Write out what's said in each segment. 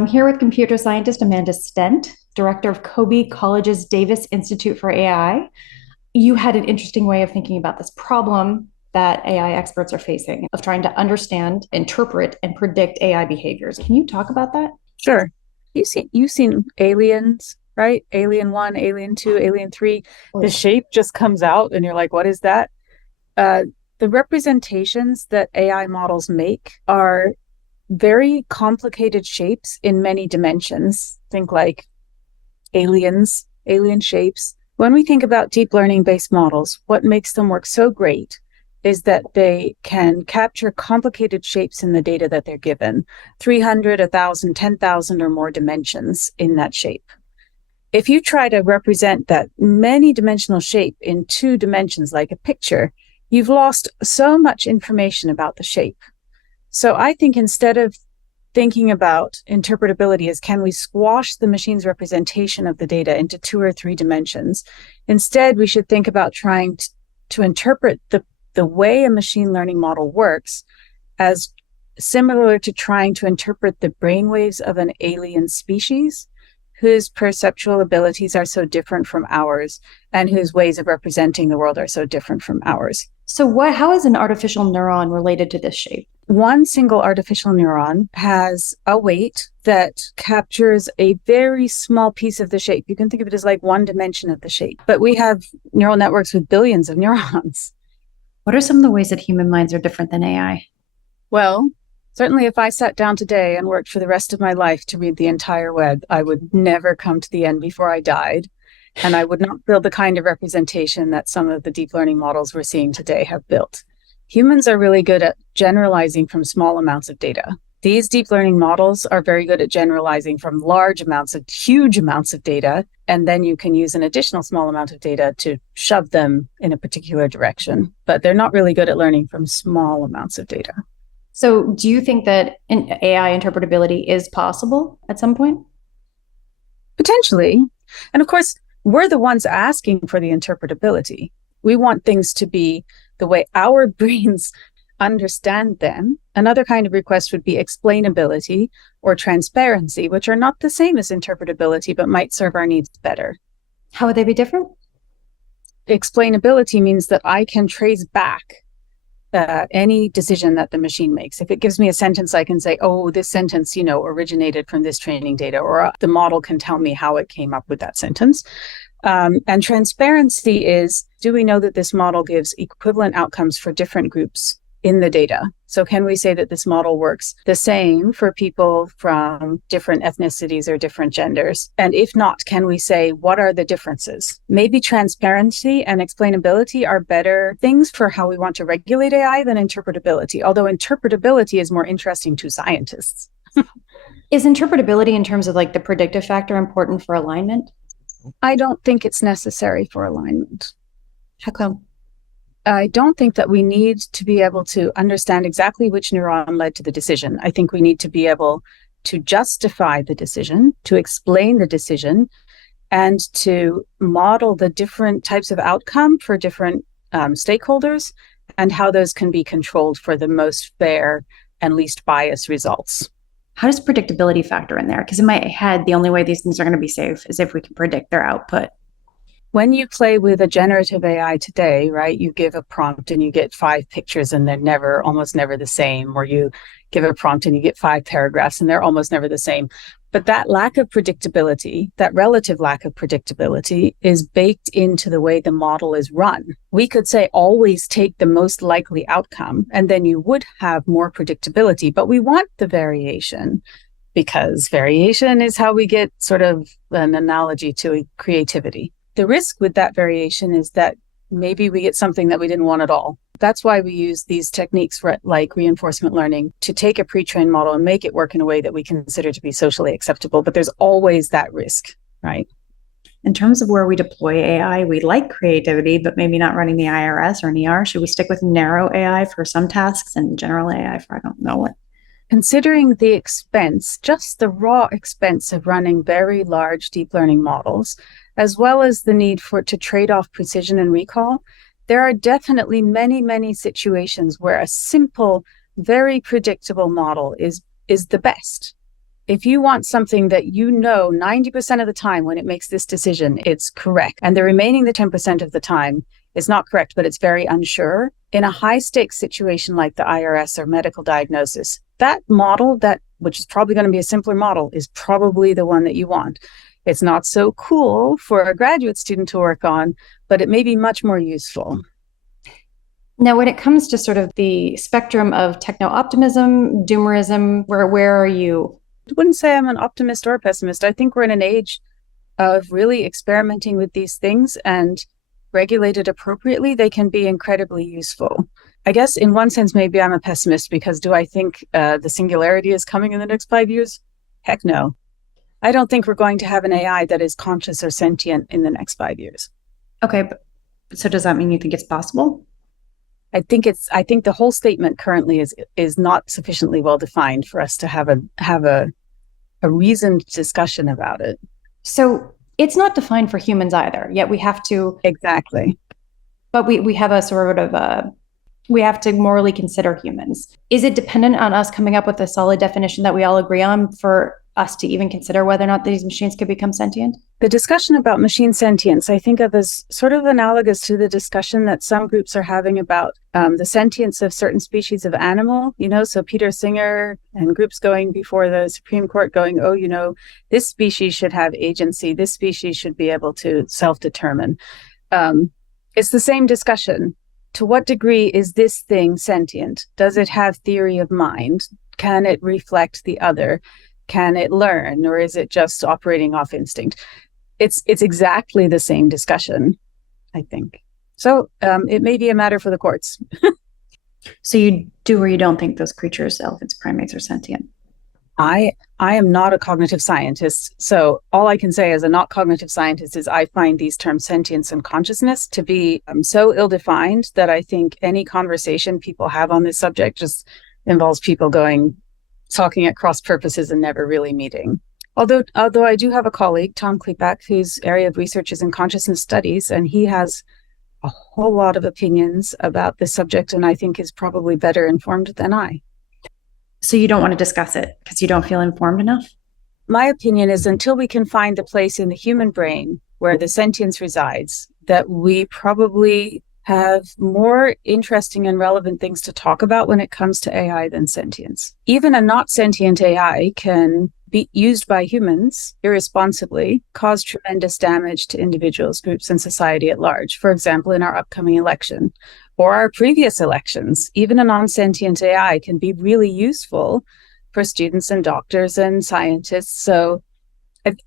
I'm here with computer scientist Amanda Stent, director of Kobe College's Davis Institute for AI. You had an interesting way of thinking about this problem that AI experts are facing of trying to understand, interpret, and predict AI behaviors. Can you talk about that? Sure. You've seen Aliens, right? Alien 1, Alien 2, Alien 3. Oh, The yeah. shape just comes out and you're like, what is that? Uh, the representations that AI models make are very complicated shapes in many dimensions. Think like aliens, alien shapes. When we think about deep learning based models, what makes them work so great is that they can capture complicated shapes in the data that they're given 300, 1,000, 10,000 or more dimensions in that shape. If you try to represent that many dimensional shape in 2 dimensions, like a picture, you've lost so much information about the shape. So I think instead of thinking about interpretability as can we squash the machine's representation of the data into 2 or 3 dimensions, instead we should think about trying to interpret the way a machine learning model works as similar to trying to interpret the brainwaves of an alien species whose perceptual abilities are so different from ours and whose ways of representing the world are so different from ours. So, how is an artificial neuron related to this shape? One single artificial neuron has a weight that captures a very small piece of the shape. You can think of it as like 1 dimension of the shape, but we have neural networks with billions of neurons. What are some of the ways that human minds are different than AI? Well, certainly if I sat down today and worked for the rest of my life to read the entire web, I would never come to the end before I died. And I would not build the kind of representation that some of the deep learning models we're seeing today have built. Humans are really good at generalizing from small amounts of data. These deep learning models are very good at generalizing from huge amounts of data, and then you can use an additional small amount of data to shove them in a particular direction. But they're not really good at learning from small amounts of data. So, do you think that AI interpretability is possible at some point? Potentially. And of course, we're the ones asking for the interpretability. We want things to be the way our brains understand them. Another kind of request would be explainability or transparency, which are not the same as interpretability, but might serve our needs better. How would they be different? Explainability means that I can trace back any decision that the machine makes. If it gives me a sentence, I can say, oh, this sentence, originated from this training data, or the model can tell me how it came up with that sentence. And transparency is, do we know that this model gives equivalent outcomes for different groups in the data? So can we say that this model works the same for people from different ethnicities or different genders? And if not, can we say, what are the differences? Maybe transparency and explainability are better things for how we want to regulate AI than interpretability, although interpretability is more interesting to scientists. Is interpretability in terms of like the predictive factor important for alignment? I don't think it's necessary for alignment. How come? I don't think that we need to be able to understand exactly which neuron led to the decision. I think we need to be able to justify the decision, to explain the decision, and to model the different types of outcome for different stakeholders and how those can be controlled for the most fair and least biased results. How does predictability factor in there? Because in my head, the only way these things are going to be safe is if we can predict their output. When you play with a generative AI today, right, you give a prompt and you get 5 pictures and they're almost never the same, or you give a prompt and you get 5 paragraphs and they're almost never the same. But that lack of predictability, that relative lack of predictability, is baked into the way the model is run. We could say always take the most likely outcome, and then you would have more predictability, but we want the variation because variation is how we get sort of an analogy to creativity. The risk with that variation is that maybe we get something that we didn't want at all. That's why we use these techniques like reinforcement learning to take a pre-trained model and make it work in a way that we consider to be socially acceptable. But there's always that risk, right? In terms of where we deploy AI, we like creativity, but maybe not running the IRS or an ER. Should we stick with narrow AI for some tasks and general AI for I don't know what? Considering the expense, just the raw expense of running very large deep learning models, as well as the need to trade off precision and recall, there are definitely many, many situations where a simple, very predictable model is the best. If you want something that 90% of the time when it makes this decision, it's correct, and the remaining the 10% of the time is not correct, but it's very unsure, in a high stakes situation like the IRS or medical diagnosis, that model, which is probably going to be a simpler model, is probably the one that you want. It's not so cool for a graduate student to work on, but it may be much more useful. Now, when it comes to sort of the spectrum of techno-optimism, doomerism, where are you? I wouldn't say I'm an optimist or a pessimist. I think we're in an age of really experimenting with these things, and regulated appropriately, they can be incredibly useful. I guess in one sense, maybe I'm a pessimist, because do I think the singularity is coming in the next 5 years? Heck no. I don't think we're going to have an AI that is conscious or sentient in the next 5 years. Okay, so does that mean you think it's possible? I think the whole statement currently is not sufficiently well defined for us to have a reasoned discussion about it. So it's not defined for humans either, yet we have to. Exactly. But we have a sort of we have to morally consider humans. Is it dependent on us coming up with a solid definition that we all agree on for us to even consider whether or not these machines could become sentient? The discussion about machine sentience, I think of as sort of analogous to the discussion that some groups are having about the sentience of certain species of animal, so Peter Singer and groups going before the Supreme Court going, this species should have agency, this species should be able to self-determine. It's the same discussion. To what degree is this thing sentient? Does it have theory of mind? Can it reflect the other? Can it learn, or is it just operating off instinct? It's exactly the same discussion, I think. So it may be a matter for the courts. So you do or you don't think those creatures, elephants, primates, are sentient? I am not a cognitive scientist. So all I can say as a not cognitive scientist is I find these terms sentience and consciousness to be so ill-defined that I think any conversation people have on this subject just involves people talking at cross purposes and never really meeting. Although I do have a colleague, Tom Klepak, whose area of research is in consciousness studies, and he has a whole lot of opinions about this subject, and I think is probably better informed than I. So you don't want to discuss it because you don't feel informed enough? My opinion is until we can find the place in the human brain where the sentience resides, that we probably have more interesting and relevant things to talk about when it comes to AI than sentience. Even a not sentient AI can be used by humans irresponsibly, cause tremendous damage to individuals, groups, and society at large. For example, in our upcoming election or our previous elections, even a non-sentient AI can be really useful for students and doctors and scientists. So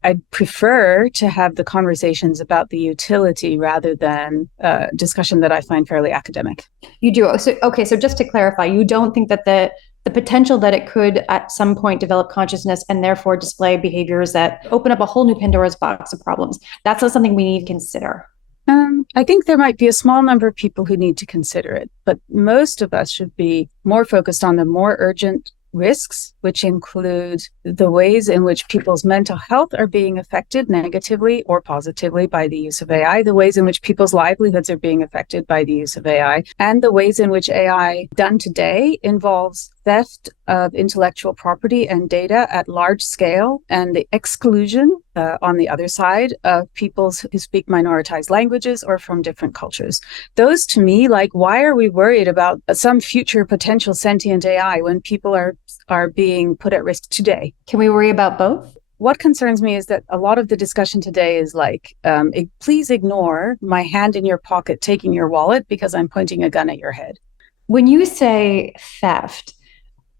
I'd prefer to have the conversations about the utility rather than a discussion that I find fairly academic. You do. So just to clarify, you don't think that the potential that it could at some point develop consciousness and therefore display behaviors that open up a whole new Pandora's box of problems, that's not something we need to consider? I think there might be a small number of people who need to consider it, but most of us should be more focused on the more urgent risks, which include the ways in which people's mental health are being affected negatively or positively by the use of AI, the ways in which people's livelihoods are being affected by the use of AI, and the ways in which AI done today involves theft of intellectual property and data at large scale, and the exclusion on the other side of people who speak minoritized languages or from different cultures. Those to me, why are we worried about some future potential sentient AI when people are being put at risk today? Can we worry about both? What concerns me is that a lot of the discussion today is please ignore my hand in your pocket taking your wallet because I'm pointing a gun at your head. When you say theft,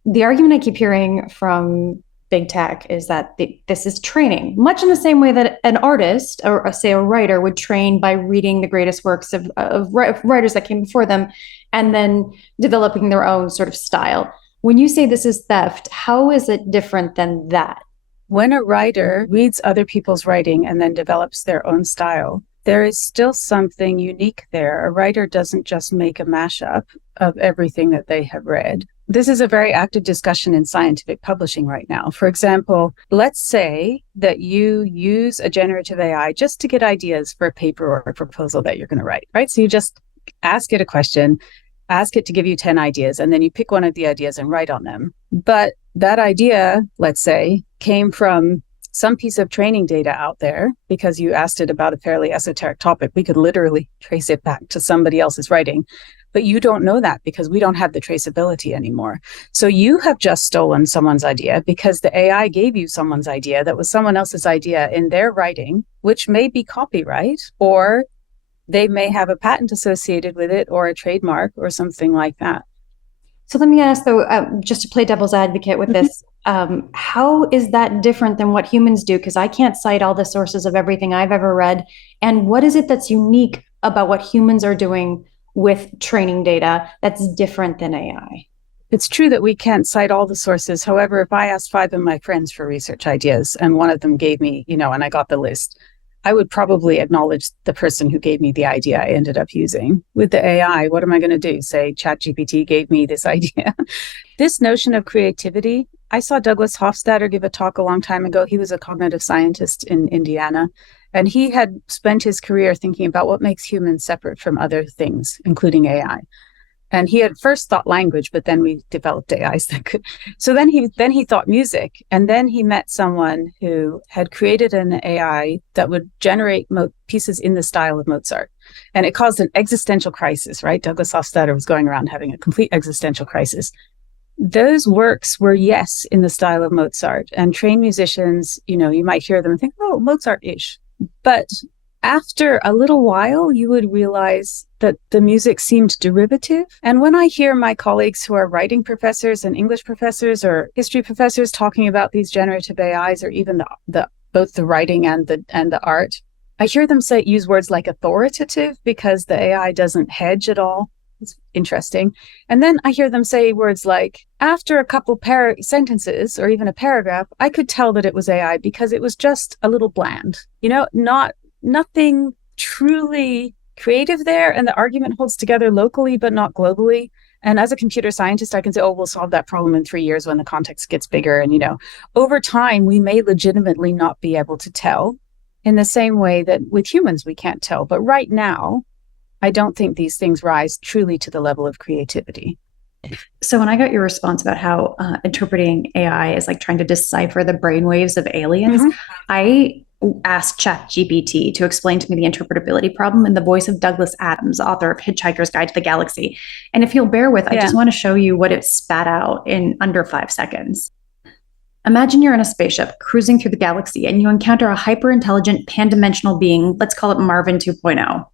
the argument I keep hearing from big tech is that this is training, much in the same way that an artist or say a writer would train by reading the greatest works of writers that came before them and then developing their own sort of style. When you say this is theft, how is it different than that? When a writer reads other people's writing and then develops their own style, there is still something unique there. A writer doesn't just make a mashup of everything that they have read. This is a very active discussion in scientific publishing right now. For example, let's say that you use a generative AI just to get ideas for a paper or a proposal that you're going to write, right? So you just ask it a question, ask it to give you 10 ideas, and then you pick one of the ideas and write on them. But that idea, let's say, came from some piece of training data out there, because you asked it about a fairly esoteric topic. We could literally trace it back to somebody else's writing, but you don't know that because we don't have the traceability anymore. So you have just stolen someone's idea because the AI gave you someone's idea that was someone else's idea in their writing, which may be copyright, or they may have a patent associated with it or a trademark or something like that. So let me ask though, just to play devil's advocate with this, how is that different than what humans do? Because I can't cite all the sources of everything I've ever read. And what is it that's unique about what humans are doing with training data that's different than AI? It's true that we can't cite all the sources. However, if I asked 5 of my friends for research ideas and one of them gave me, and I got the list, I would probably acknowledge the person who gave me the idea I ended up using. With the AI, what am I going to do? Say, ChatGPT gave me this idea. This notion of creativity, I saw Douglas Hofstadter give a talk a long time ago. He was a cognitive scientist in Indiana, and he had spent his career thinking about what makes humans separate from other things, including AI. And he had first thought language, but then we developed AIs that could. So then he thought music, and then he met someone who had created an AI that would generate pieces in the style of Mozart, and it caused an existential crisis. Right, Douglas Hofstadter was going around having a complete existential crisis. Those works were, yes, in the style of Mozart, and trained musicians, you might hear them and think, oh, Mozart-ish, but after a little while, you would realize that the music seemed derivative. And when I hear my colleagues who are writing professors and English professors or history professors talking about these generative AIs, or even both the writing and the art, I hear them use words like authoritative because the AI doesn't hedge at all. It's interesting. And then I hear them say words like, after a couple sentences or even a paragraph, I could tell that it was AI because it was just a little bland, nothing truly creative there, and the argument holds together locally but not globally. And as a computer scientist, I can say, oh, we'll solve that problem in 3 years when the context gets bigger. And over time we may legitimately not be able to tell, in the same way that with humans we can't tell. But right now, I don't think these things rise truly to the level of creativity. So when I got your response about how interpreting AI is like trying to decipher the brainwaves of aliens, I asked ChatGPT to explain to me the interpretability problem in the voice of Douglas Adams, author of Hitchhiker's Guide to the Galaxy. And if you'll bear with, I just want to show you what it spat out in under 5 seconds. Imagine you're in a spaceship cruising through the galaxy and you encounter a hyper-intelligent pan-dimensional being. Let's call it Marvin 2.0.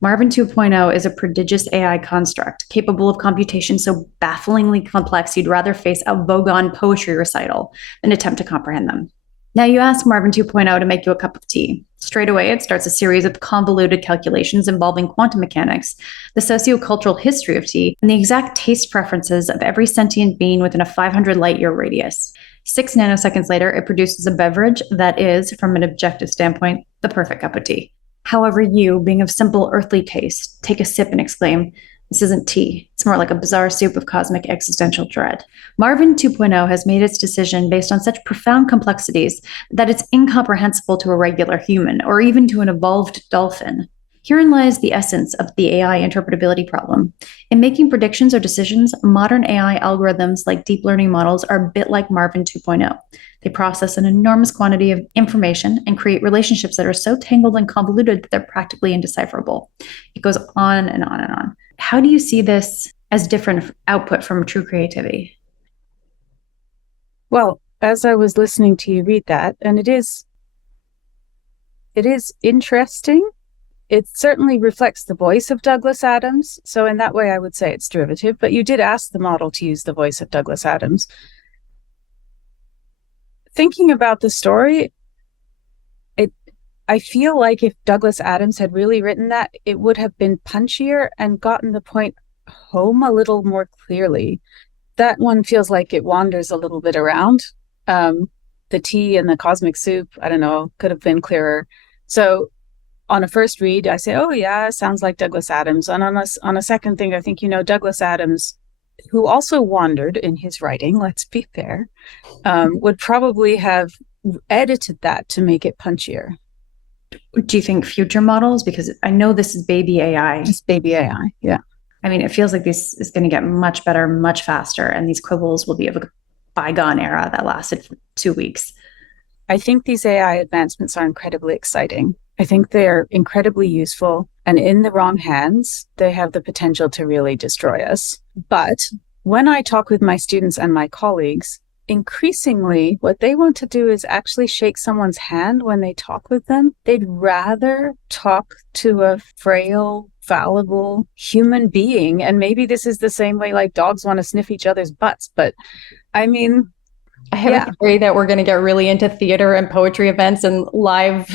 Marvin 2.0 is a prodigious AI construct capable of computation so bafflingly complex you'd rather face a Vogon poetry recital than attempt to comprehend them. Now you ask Marvin 2.0 to make you a cup of tea. Straight away, it starts a series of convoluted calculations involving quantum mechanics, the sociocultural history of tea, and the exact taste preferences of every sentient being within a 500 light-year radius. 6 nanoseconds later, it produces a beverage that is, from an objective standpoint, the perfect cup of tea. However, you, being of simple earthly taste, take a sip and exclaim, this isn't tea. It's more like a bizarre soup of cosmic existential dread. Marvin 2.0 has made its decision based on such profound complexities that it's incomprehensible to a regular human or even to an evolved dolphin. Herein lies the essence of the AI interpretability problem. In making predictions or decisions, modern AI algorithms like deep learning models are a bit like Marvin 2.0. They process an enormous quantity of information and create relationships that are so tangled and convoluted that they're practically indecipherable. It goes on and on and on. How do you see this as different output from true creativity? Well, as I was listening to you read that, and it is interesting. It certainly reflects the voice of Douglas Adams. So in that way, I would say it's derivative, but you did ask the model to use the voice of Douglas Adams. Thinking about the story, I feel like if Douglas Adams had really written that, it would have been punchier and gotten the point home a little more clearly. That one feels like it wanders a little bit around. The tea and the cosmic soup, I don't know, could have been clearer. So on a first read, I say, oh yeah, sounds like Douglas Adams. And on a second thing, I think, Douglas Adams, who also wandered in his writing, let's be fair, would probably have edited that to make it punchier. Do you think future models, because I know this is baby AI. It's baby AI, yeah. I mean, it feels like this is going to get much better, much faster, and these quibbles will be of a bygone era that lasted for 2 weeks. I think these AI advancements are incredibly exciting. I think they're incredibly useful, and in the wrong hands, they have the potential to really destroy us. But when I talk with my students and my colleagues, increasingly what they want to do is actually shake someone's hand when they talk with them. They'd rather talk to a frail, fallible human being. And maybe this is the same way like dogs want to sniff each other's butts. But I mean, I have a theory that we're going to get really into theater and poetry events and live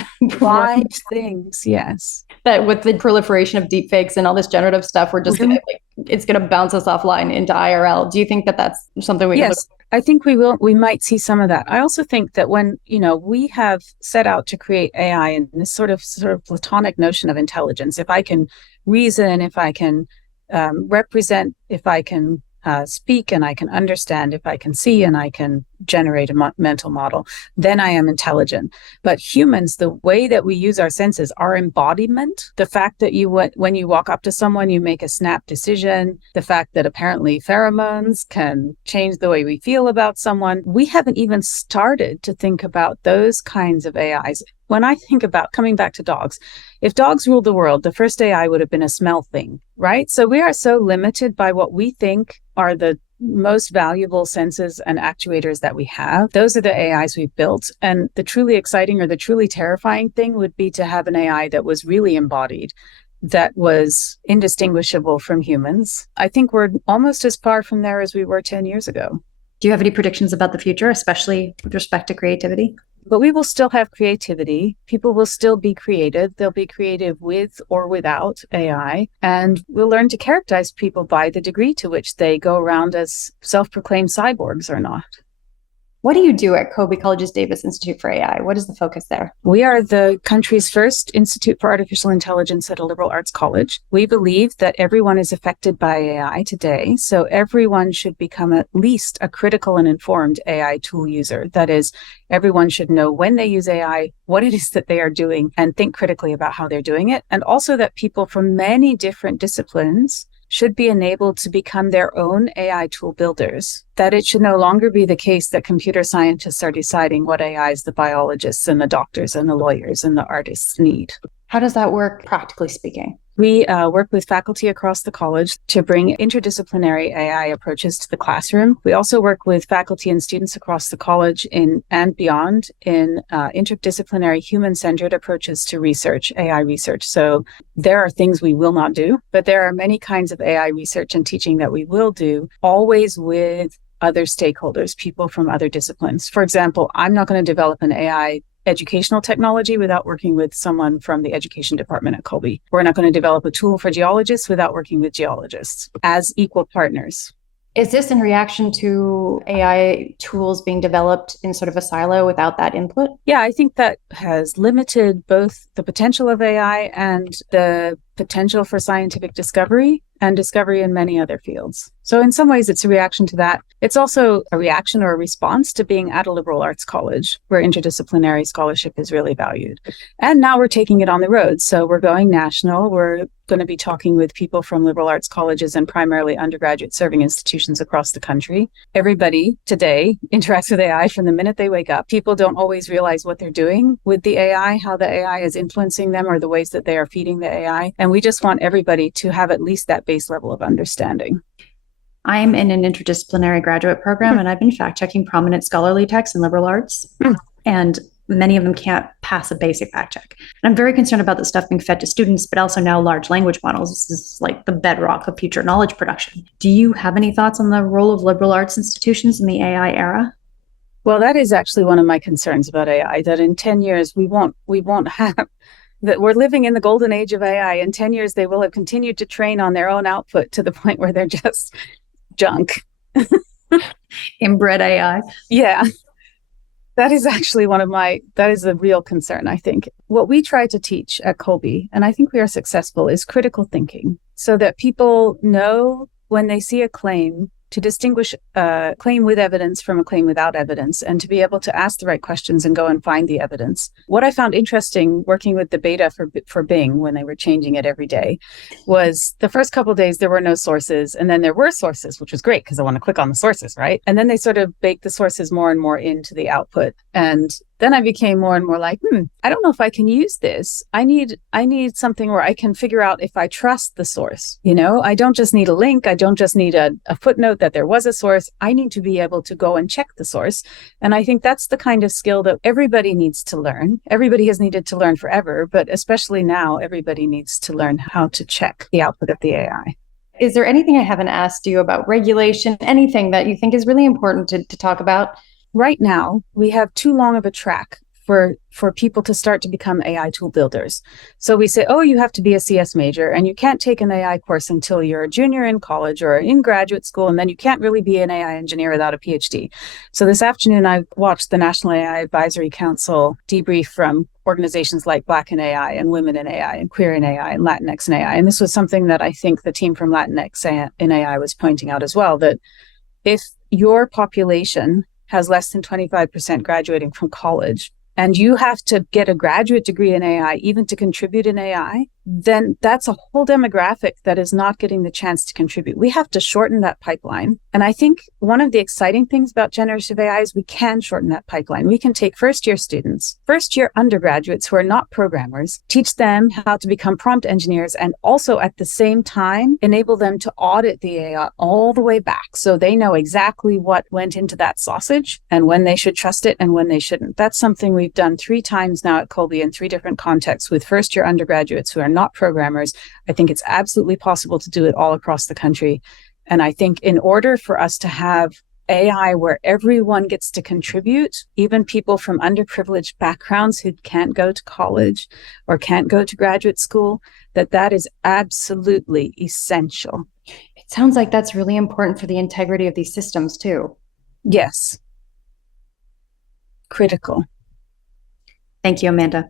things. Yes. That with the proliferation of deepfakes and all this generative stuff, we're just going to it's going to bounce us offline into IRL. Do you think that that's something we? Yes, I think we will. We might see some of that. I also think that when we have set out to create AI and this sort of platonic notion of intelligence, if I can reason, if I can represent, if I can speak and I can understand, if I can see and I can generate a mental model, then I am intelligent. But humans, the way that we use our senses, our embodiment, the fact that when you walk up to someone, you make a snap decision, the fact that apparently pheromones can change the way we feel about someone, we haven't even started to think about those kinds of AIs. When I think about coming back to dogs, if dogs ruled the world, the first AI would have been a smell thing, right? So we are so limited by what we think are the most valuable senses and actuators that we have. Those are the AIs we've built. And the truly exciting or the truly terrifying thing would be to have an AI that was really embodied, that was indistinguishable from humans. I think we're almost as far from there as we were 10 years ago. Do you have any predictions about the future, especially with respect to creativity? But we will still have creativity. People will still be creative. They'll be creative with or without AI. And we'll learn to characterize people by the degree to which they go around as self-proclaimed cyborgs or not. What do you do at Kobe College's Davis Institute for AI? What is the focus there? We are the country's first Institute for Artificial Intelligence at a liberal arts college. We believe that everyone is affected by AI today, so everyone should become at least a critical and informed AI tool user. That is, everyone should know when they use AI, what it is that they are doing, and think critically about how they're doing it. And also that people from many different disciplines should be enabled to become their own AI tool builders, that it should no longer be the case that computer scientists are deciding what AIs the biologists and the doctors and the lawyers and the artists need. How does that work, practically speaking? We work with faculty across the college to bring interdisciplinary AI approaches to the classroom. We also work with faculty and students across the college and beyond in interdisciplinary human-centered approaches to research, AI research. So there are things we will not do, but there are many kinds of AI research and teaching that we will do, always with other stakeholders, people from other disciplines. For example, I'm not going to develop an AI educational technology without working with someone from the education department at Colby. We're not going to develop a tool for geologists without working with geologists as equal partners. Is this in reaction to AI tools being developed in sort of a silo without that input? Yeah, I think that has limited both the potential of AI and the potential for scientific discovery and discovery in many other fields. So in some ways, it's a reaction to that. It's also a reaction or a response to being at a liberal arts college where interdisciplinary scholarship is really valued. And now we're taking it on the road. So we're going national. We're going to be talking with people from liberal arts colleges and primarily undergraduate serving institutions across the country. Everybody today interacts with AI from the minute they wake up. People don't always realize what they're doing with the AI, how the AI is influencing them or the ways that they are feeding the AI. And we just want everybody to have at least that base level of understanding. I'm in an interdisciplinary graduate program, and I've been fact-checking prominent scholarly texts in liberal arts, and many of them can't pass a basic fact check. And I'm very concerned about this stuff being fed to students, but also now large language models. This is like the bedrock of future knowledge production. Do you have any thoughts on the role of liberal arts institutions in the AI era? Well, that is actually one of my concerns about AI, that in 10 years, we won't have that we're living in the golden age of AI. In 10 years, they will have continued to train on their own output to the point where they're just junk. Inbred AI. Yeah. That is actually that is a real concern, I think. What we try to teach at Colby, and I think we are successful, is critical thinking so that people know when they see a claim to distinguish a claim with evidence from a claim without evidence and to be able to ask the right questions and go and find the evidence. What I found interesting working with the beta for Bing when they were changing it every day was the first couple of days there were no sources, and then there were sources, which was great because I want to click on the sources, right? And then they sort of baked the sources more and more into the output. And then I became more and more like, I don't know if I can use this. I need something where I can figure out if I trust the source. I don't just need a link. I don't just need a footnote that there was a source. I need to be able to go and check the source. And I think that's the kind of skill that everybody needs to learn. Everybody has needed to learn forever, but especially now, everybody needs to learn how to check the output of the AI. Is there anything I haven't asked you about regulation, anything that you think is really important to talk about? Right now, we have too long of a track for people to start to become AI tool builders. So we say, oh, you have to be a CS major and you can't take an AI course until you're a junior in college or in graduate school, and then you can't really be an AI engineer without a PhD. So this afternoon, I watched the National AI Advisory Council debrief from organizations like Black in AI and Women in AI and Queer in AI and Latinx in AI. And this was something that I think the team from Latinx in AI was pointing out as well, that if your population has less than 25% graduating from college, and you have to get a graduate degree in AI, even to contribute in AI, then that's a whole demographic that is not getting the chance to contribute. We have to shorten that pipeline. And I think one of the exciting things about generative AI is we can shorten that pipeline. We can take first-year students, first-year undergraduates who are not programmers, teach them how to become prompt engineers, and also at the same time, enable them to audit the AI all the way back. So they know exactly what went into that sausage and when they should trust it and when they shouldn't. That's something we've done 3 times now at Kolbe in 3 different contexts with first-year undergraduates who are not programmers. I think it's absolutely possible to do it all across the country. And I think in order for us to have AI where everyone gets to contribute, even people from underprivileged backgrounds who can't go to college or can't go to graduate school, that is absolutely essential. It sounds like that's really important for the integrity of these systems too. Yes. Critical. Thank you, Amanda.